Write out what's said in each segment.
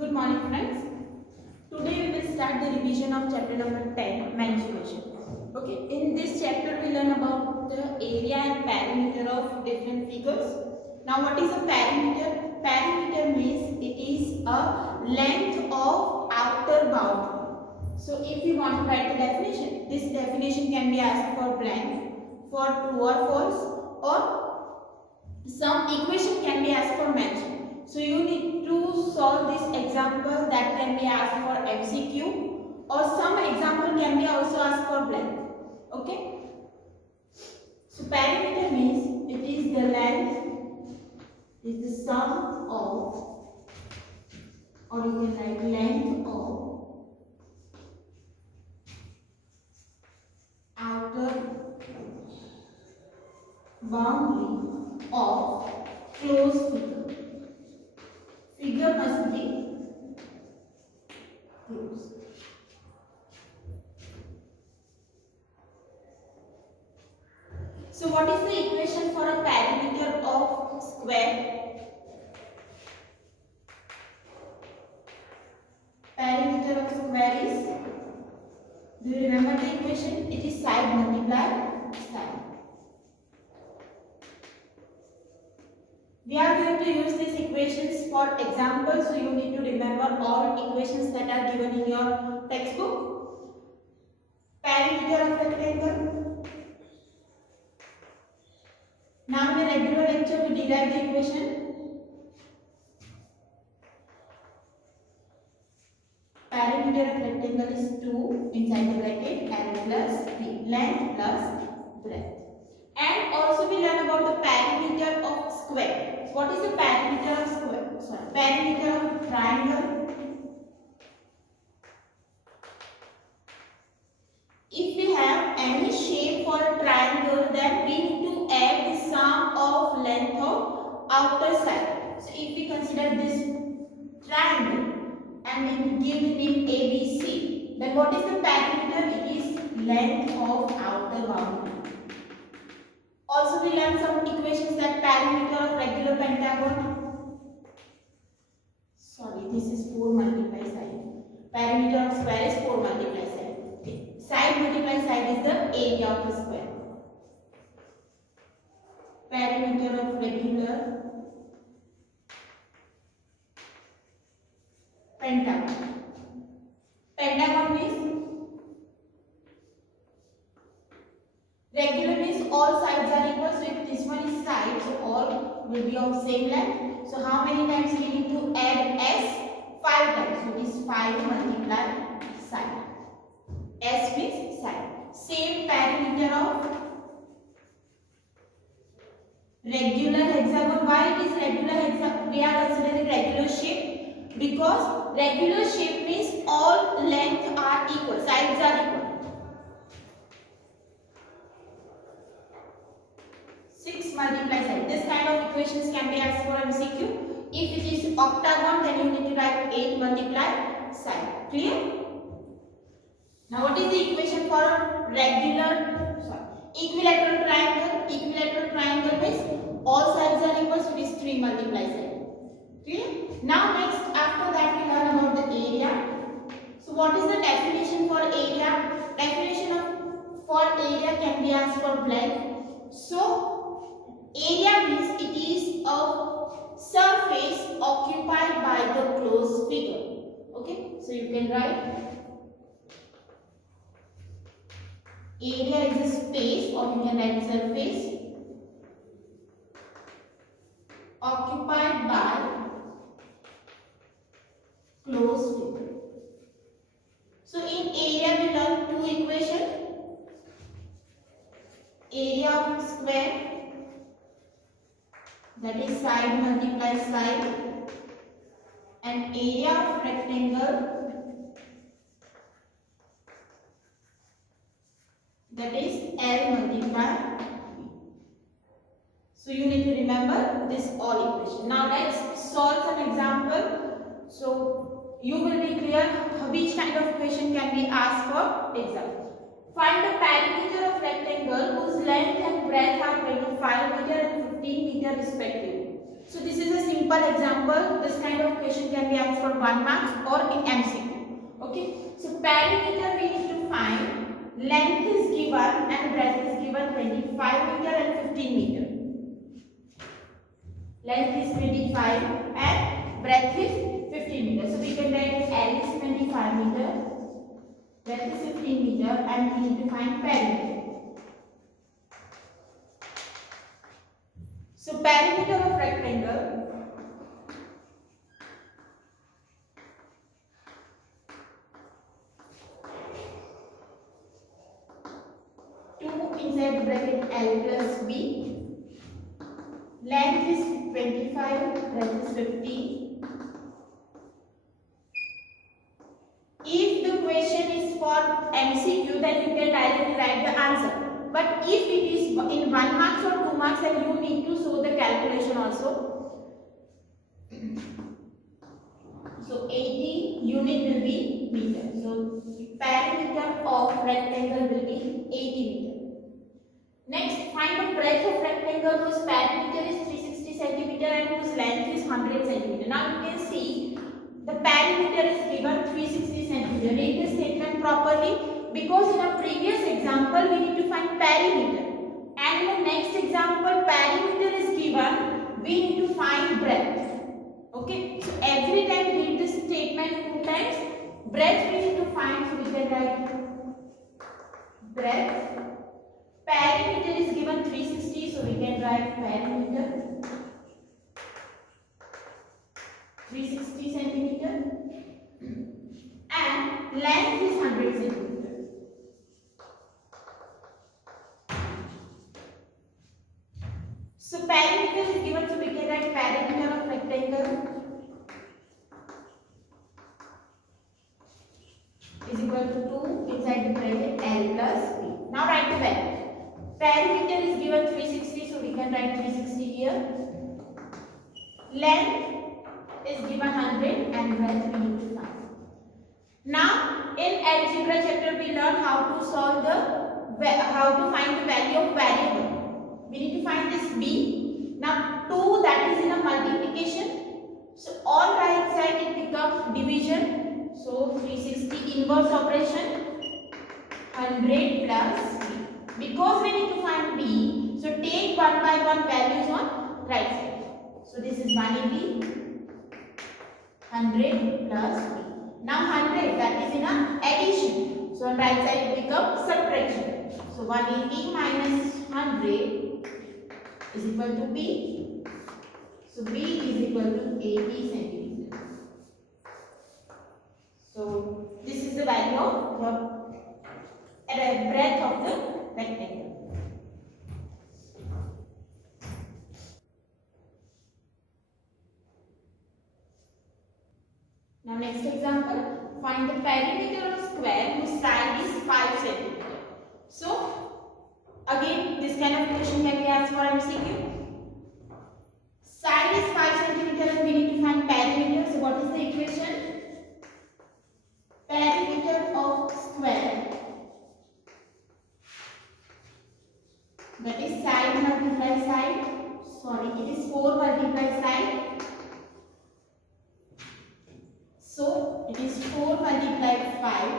Good morning friends. Today we will start the revision of chapter number 10, mensuration. Okay, in this chapter we learn about the area and perimeter of different figures. Now what is a perimeter? Perimeter means it is a length of outer boundary. So if we want to write the definition, this definition can be asked for blank, for true or false, or some equation can be asked for mention. So you need to solve this example that can be asked for MCQ, or some example can be also asked for blank. Okay. So perimeter means it is the length, is the sum of, or you can write length of outer boundary of closed figure. Figure must be closed. So what is the equation for a perimeter of square? Perimeter of square is, do you remember the equation? It is side multiplied side. We are going to use these equations for example, so you need to remember all equations that are given in your textbook. Perimeter of rectangle. Now in a regular lecture we derive the equation. Perimeter of rectangle is 2 inside the bracket L plus B, length plus breadth. And also we learn about the perimeter of square. What is the perimeter of square? Sorry, perimeter of triangle. If we have any shape for a triangle, then we need to add the sum of length of outer side. So if we consider this triangle and we give the name ABC, then what is the perimeter? It is length of outer boundary. Also we learn some equations that perimeter of regular pentagon. Sorry, this is 4 multiply side. Perimeter of square is 4 multiply side. Okay. Side multiply side is the area of the square. Perimeter of regular pentagon. Pentagon means, regular means all sides are equal. So if this one is side, so all will be of same length. So how many times we need to add S? 5 times. So it is 5 multiplied side. S means side. Same perimeter of regular hexagon. Why it is regular hexagon? We are considering regular shape because regular shape means all lengths are equal, sides are equal. 6 multiply side. This kind of equations can be asked for MCQ. If it is octagon, then you need to write 8 multiply side. Clear? Now what is the equation for a equilateral triangle? Equilateral triangle means all sides are equal, so it is 3 multiply side. Clear? Now next, after that we learn about the area. So what is the definition for area? Definition of for area can be asked for blank. So area means it is a surface occupied by the closed figure. Okay, so you can write area is a space, or you can write surface occupied by closed figure. So in area we learn two equations. Area of square, that is side multiply side, and area of rectangle, that is L multiply B. So you need to remember this all equation. Now let's solve some example. So you will be clear which kind of question can be asked for exam. Find the perimeter of rectangle whose length and breadth are 25 meter and 15 meter respectively. So this is a simple simple example, this kind of question can be asked for 1 marks or in MCQ. Okay, so perimeter we need to find. Length is given and breadth is given 25 meter and 15 meter. Length is 25 and breadth is 15 meter. So we can write L is 25 meter, breadth is 15 meter, and we need to find perimeter. So perimeter of rectangle inside bracket L plus B. Length is 25, breadth is 15. If the question is for MCQ, then you can directly write the answer. But if it is in 1 marks or 2 marks, then you need to show the calculation also. So 80 unit will be meter. So perimeter of rectangle will be 80 meter. Next, find the breadth of rectangle whose perimeter is 360 centimeter and whose length is 100 centimeter. Now you can see the perimeter is given 360 centimeter. Read the statement properly, because in a previous example we need to find perimeter, and in the next example perimeter is given, we need to find breadth. Okay, so every time read the statement 2 times. Breadth we need to find, so we can write breadth. Perimeter is given 360, so we can write perimeter 360 centimeter, and length is 100 centimeter. So perimeter is given, so we can write perimeter of rectangle is equal to 2 inside the bracket L plus B. Now write the value. Perimeter is given 360, so we can write 360 here. Length is given 100 and breadth we need to find. Now in algebra chapter we learn how to solve how to find the value of variable. We need to find this B. Now 2, that is in a multiplication. So on right side it becomes division. So 360 inverse operation, 100 plus B. Because we need to find B, so take 1 by 1 values on right side. So this is 180, 100 plus B. Now 100, that is in a addition. So on right side it becomes subtraction. So 180 minus 100 is equal to B. So B is equal to 80 centimeters. So this is the value of the breadth of the rectangle. Now next example, find the perimeter of square whose side is 5 cm. So again this kind of question can be asked for MCQ. Side is 5 cm and we need to find perimeter. So what is the equation? Perimeter of square, that is side multiply side, sorry it is 4 multiply side, so it is 4 multiply 5,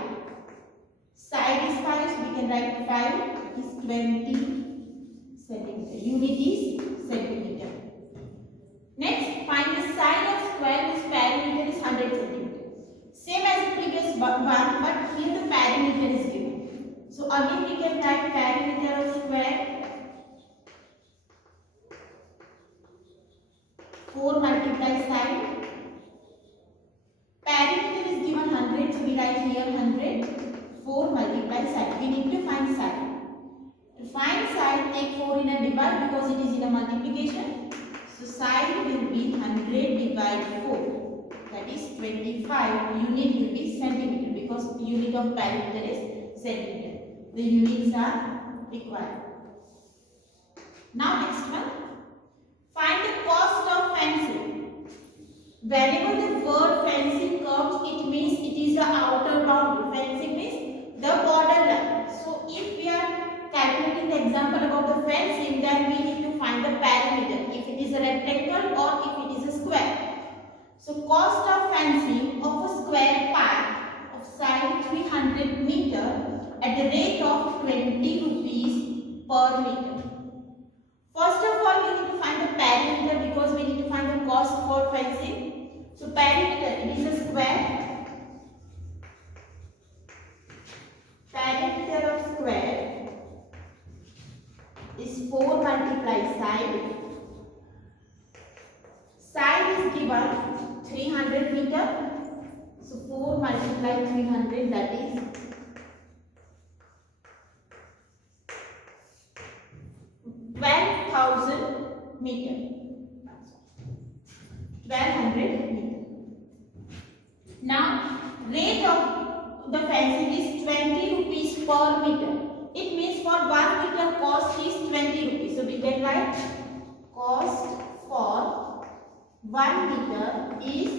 side is 5, so we can write 5 is 20 centimeter, unit is centimeter. Next, find the side of square whose perimeter is 100 centimeter. Same as the previous one, but here the perimeter is given. So again we can write perimeter of square 4 multiply side. Perimeter is given 100, so we write here 100. 4 multiply side. We need to find side. To find side, take 4 in a divide because it is in a multiplication. So side will be 100 divided 4. That is 25. Unit will be centimeter because unit of perimeter is centimeter. The units are required. Now next one. Find the cost of fencing. Whenever the word fencing comes, it means it is the outer boundary. Fencing means the border line. So if we are calculating the example about the fencing, then we need to find the perimeter. If it is a rectangle or if it is a square. 300 meter at the rate of 20 rupees per meter. First of all, we need to find the perimeter because we need to find the cost for fencing. So perimeter, it is a square. Perimeter of square is 4 multiplied side. Side is given 300 meter. So 4 multiplied 300, that is 12,000 meter. 1200 meter. Now rate of the fencing is 20 rupees per meter. It means for 1 meter cost is 20 rupees. So we can write cost for 1 meter is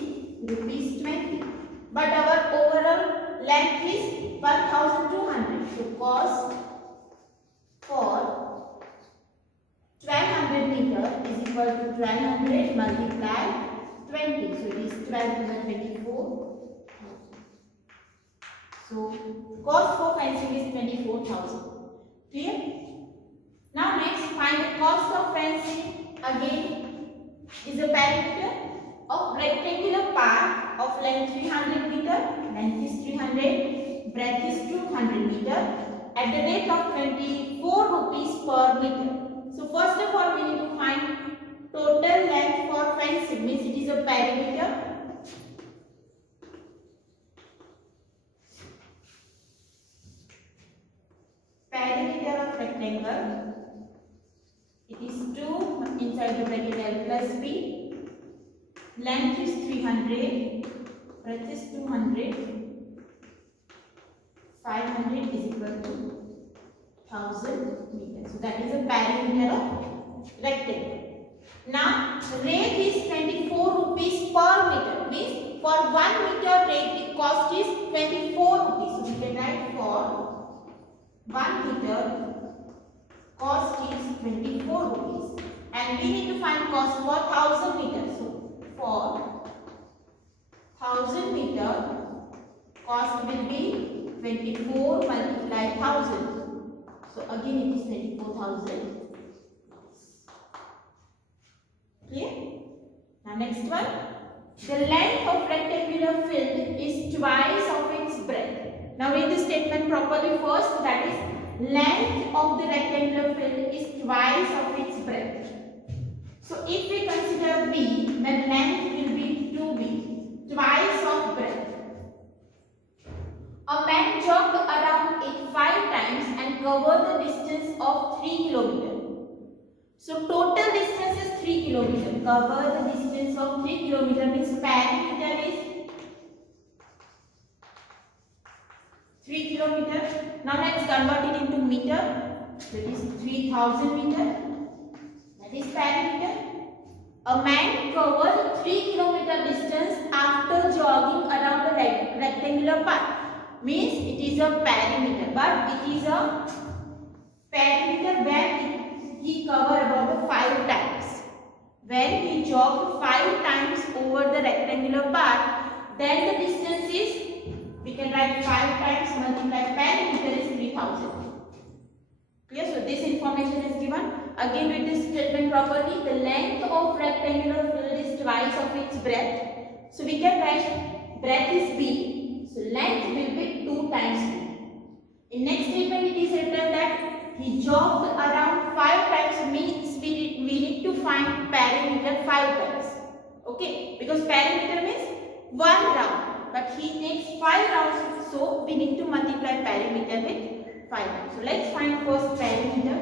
rupees 20. But our overall length is 1200. So cost for 1200 meter is equal to 1200 multiplied 20. So it is 1224. So cost for fencing is 24,000. Clear? Now next find the cost of fencing. Again is a perimeter of rectangular part of length 300 meter, length is 300, breadth is 200 meter at the rate of 24 rupees per meter. So first of all we need to find total length for fencing, means it is a perimeter. Perimeter of rectangle, it is 2 inside the bracket L plus B. Length is 300, breadth is 200, 500 is equal to 1000 meters. So that is a perimeter of rectangle. Now rate is 24 rupees per meter, means for 1 meter rate cost is 24 rupees. So we can write for 1 meter cost is 24 rupees and we need to find cost for 1000 meters. So for 1000 meter cost will be 24 multiplied 1000. So again it is 24,000. Clear? Now next one. The length of rectangular field is twice of its breadth. Now read the statement properly first. That is, length of the rectangular field is twice of its breadth. So if we consider B, then length will be 2B, twice of breadth. A man jogged around it 5 times and covered the distance of 3 km. So total distance is 3 km. Cover the distance of 3 km means perimeter is 3 km. Now let's convert it into meter. That is 3000 meter. That is perimeter. A man covered 3 km distance after jogging around a rectangular path. Means it is a perimeter, but it is a perimeter when he covered about the 5 times. When he jogged 5 times over the rectangular part, then the distance is, we can write 5 times multiplied perimeter is 3000. Clear? So this information is given. Again with this statement properly, the length of rectangular field is twice of its breadth. So we can write breadth is B. So length will be 2 times B. In next statement it is written that he jogged around 5 times, means we need to find perimeter 5 times. Okay, because perimeter means 1 round, but he takes 5 rounds, so we need to multiply perimeter with 5 times. So let's find first perimeter.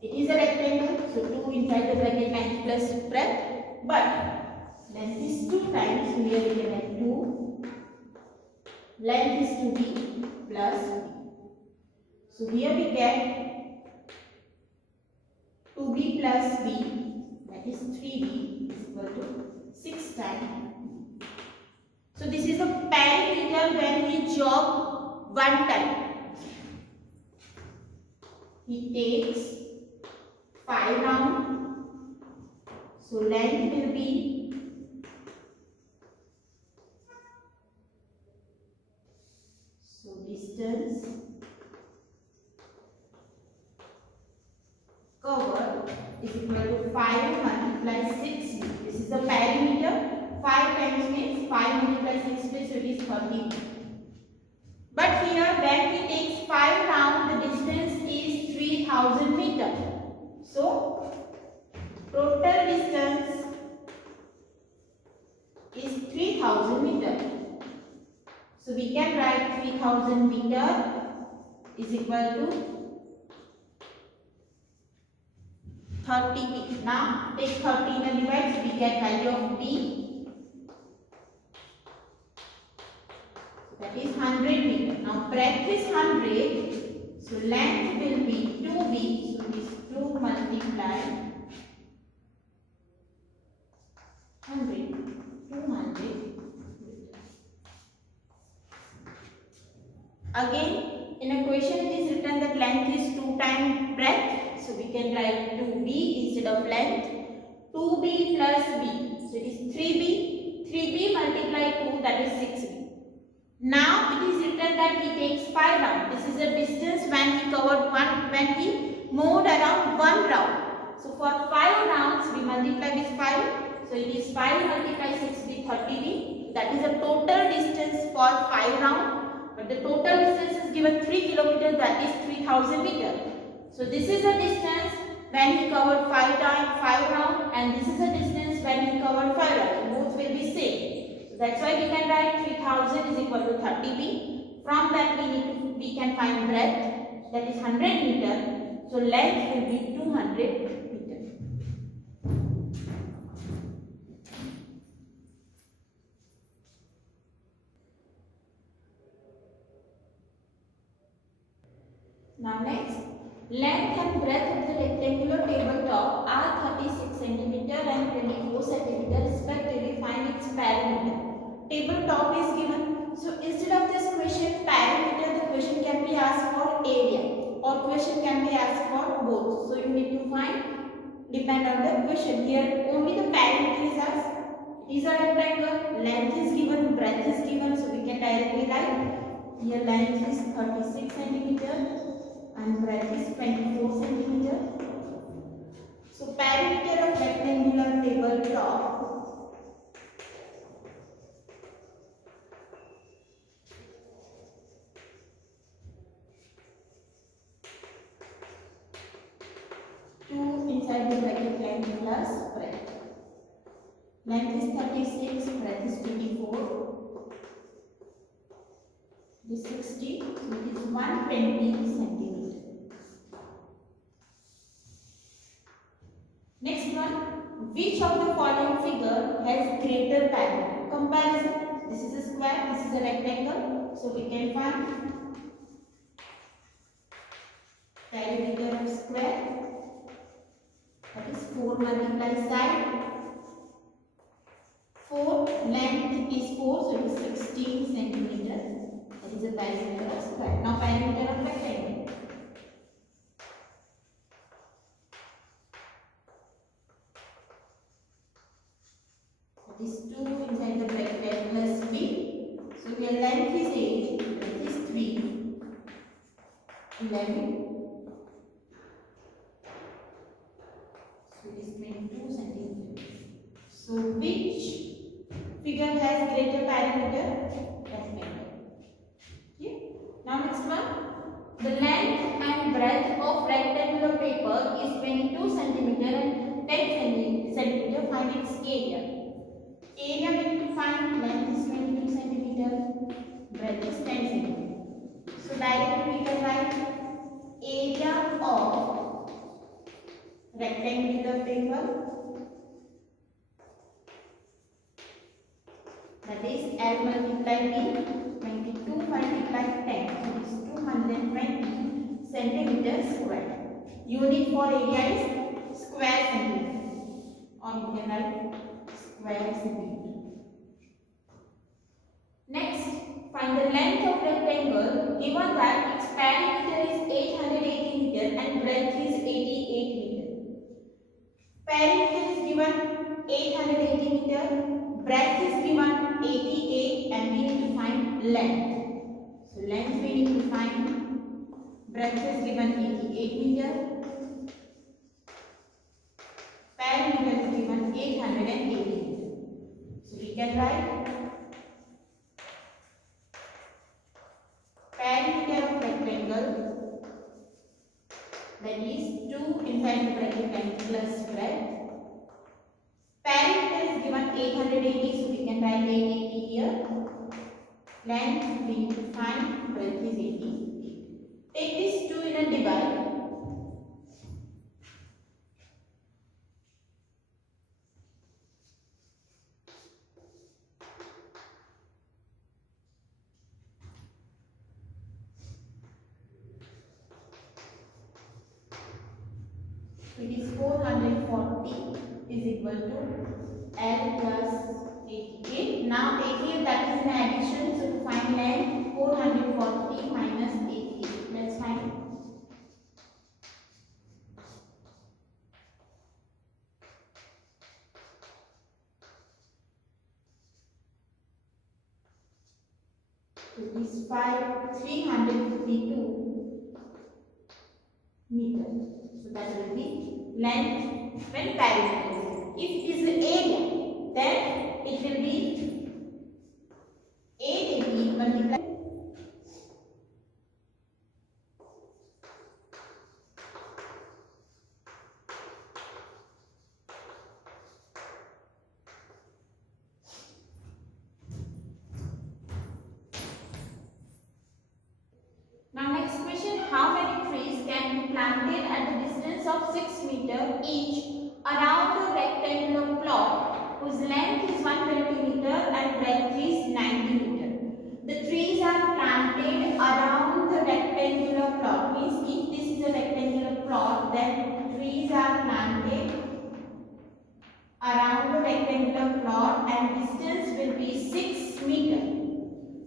It is a rectangle, so 2 inside the bracket length plus breadth, but length is 2 times, so here we can write 2. Length is 2b plus b. So here we get 2b plus b, that is 3b is equal to 6 times. So this is a perimeter when we jog 1 time. He takes 5 rounds. So length will be to 5 multiply 6b. This is the perimeter. 5 times means 5 multiply 6b, so it is 30b. But here when he takes 5 round, the distance is 3000 meter. So total distance is 3000 meter. So we can write 3000 meter is equal to 30b. Now take 30 in the divides, we get value of b. That is 100 meter. Now breadth is 100. So length will be 2b. So this 2 multiply 100. 200 meter. Again, in a question it is written that length is 2 times breadth. So we can write 2b instead of length. 2b plus b. So it is 3b. 3b multiply 2, that is 6b. Now it is written that he takes 5 rounds. This is the distance when he covered when he moved around 1 round. So for 5 rounds we multiply with 5. So it is 5 multiply 6b, 30b. That is the total distance for 5 rounds. But the total distance is given 3 kilometers, that is 3000 meters. So this is the distance when he covered 5 rounds, and this is the distance when he covered 5 rounds. Both will be same. So that's why we can write 3000 is equal to 30b. From that we can find breadth, that is 100 meter. So length will be 200 meter. Now next, length and breadth of the rectangular tabletop are 36 cm and 24 cm respectively. Find its perimeter. Tabletop is given. So instead of this question perimeter, the question can be asked for area, or question can be asked for both. So you need to find, depend on the question. Here only the perimeter is asked. It is a rectangle. Length is given, breadth is given. So we can directly write. Here length is 36 cm. And breadth is 24 cm. So perimeter of rectangular tabletop inside the bracket length plus breadth. Length is 36, breadth is 24. This 60, so it is 120 cm. Next one, which of the following figure has greater perimeter? Comparison. This is a square, this is a rectangle. So we can find perimeter of square. That is 4 multiply side. 4 length is 4, so it is 16 cm. That is a perimeter of square. Now perimeter of rectangle. That is 2 inside the bracket plus b. So here length is 8, that is 3. 11. So it is 22 cm. So which figure has greater perimeter? Rectangle. Okay. Now next one. The length and breadth of rectangular paper is 22 cm and 10 cm. Find its area. Area we need to find. Length is 22 cm. Breadth is 10 cm. So directly we can write area of rectangular paper. That is L multiply B. 22 multiply 10. So it is 220 centimeters square. Unit for area is square centimeter. Or you can write square centimeter. Next, find the length of rectangle given that its perimeter is 880 meter and breadth is 88 meter. Perimeter is given 880 meter, breadth is given 88, and we need to find length. So length we need to find, breadth is given 88 meter. 880 meter. So we can write perimeter of rectangle, that is 2 inside the bracket and plus breadth. Perimeter is given 880, so we can write 880 here. Length we need to find, breadth is 80. Take this 2 in a divide. It is 440 is equal to L plus 88. Now 88, that is an addition, so to find length 440 minus 88. Let's find. It is 352 meters. So that will be length when perimeter. If it is the area, then it will be 880 multiplied. Now next question, how many trees can be planted at the distance of 6 meters each around a rectangular plot whose length is 120 meters and breadth is 90 meters? The trees are planted around the rectangular plot. Means if this is a rectangular plot, then trees are planted around the rectangular plot and distance will be 6 meters.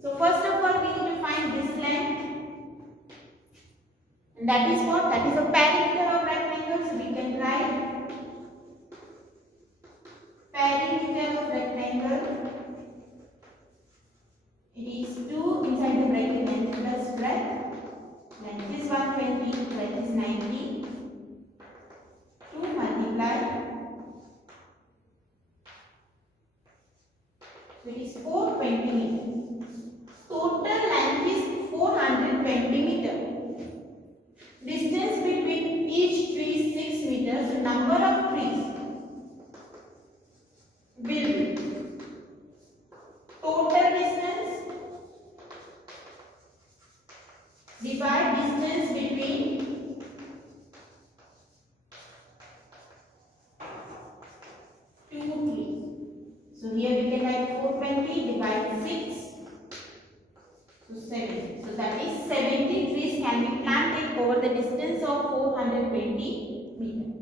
So first of all we need to find this length. And that is what? That is a perimeter of rectangle. So we can write perimeter of rectangle. It is 2 inside the bracket and plus breadth. Length is 120, breadth is 90. 2 multiply. So it is 420 meters. Total length is 420 meters. Distance between each tree is 6 meters. The number of trees will be total distance divide distance between two trees. So here we can write 420 divide 6. So 70. So that is 70 trees can be planted over the distance of 420 meters.